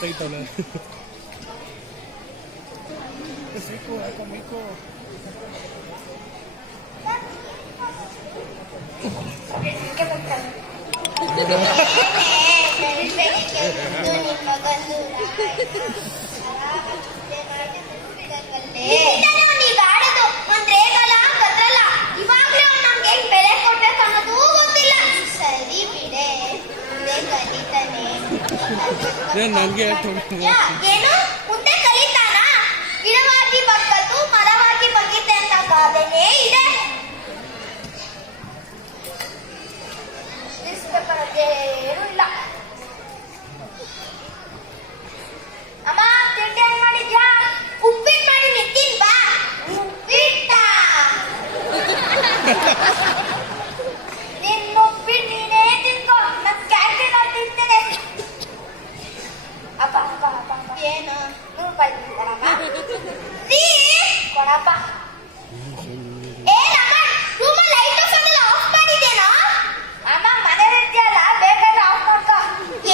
ಗೊತ್ತಾಯ್ತಲ್ಲ. ನನಗೆ ಏನು ಮುಂದೆ ಕಲಿತಾನ. ಗಿಡವಾಗಿ ಬಗ್ಗದ್ದು ಮರವಾಗಿ ಬಗ್ಗಿದೆ ಅಂತ ಗಾದೆನೇ ಇದೆ. ಏನೂ ಇಲ್ಲ. ಅಮ್ಮ ತಿಂಡಿ ಹೆಂಗ್ ಮಾಡಿದ್ಯಾ? ಉಪ್ಪಿಟ್ಟು ಮಾಡಿ ನಿಂತೀನಿ ಬಾ. ಉಪ್ಪಿಟ್ಟ ನಿನ್ನ ಉಪ್ಪಿಟ್ಟು ನೀನೇ ತಿನ್ಕೋ, ನಾನು ಕ್ಯಾಂಟೀನ್ ಅಲ್ಲಿ ತಿಂತೇನೆ. ಅಪ್ಪ ಅಪ್ಪ ಅಪ್ಪ ಅಪ್ಪ ಏನು 100 ರೂಪಾಯಿ ಕೊಡಪ್ಪ. ಕೊಡಪ್ಪ. ಏನಮ್ಮ ರೂಮಲ್ಲಿ ಲೈಟ್ ಆಫ್ ಮಾಡಿದ್ದೇನೋ? ಅಮ್ಮ ಮನೆ ಇರ್ತೀಯಲ್ಲ, ಬೇಕಾದ್ರೆ ಆಫ್ ಮಾಡ್ಕೋ.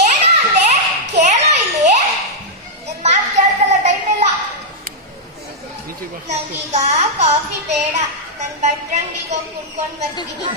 ಏನೋ ಅಂದೆ ಕೇಳೋ ಇಲ್ಲಿ. ನಿನ್ ಮಾತು ಕೇಳ್ತಲ್ಲ, ಟೈಮ್ ಇಲ್ಲ. ನಂಗೀಗ ಕಾಫಿ ಬೇಡ, ನನ್ ಭಟ್ರಂಗಿಗೆ ಹೋಗಿ ಕುಡ್ಕೊಂಡು ಬರ್ತೀನಿ.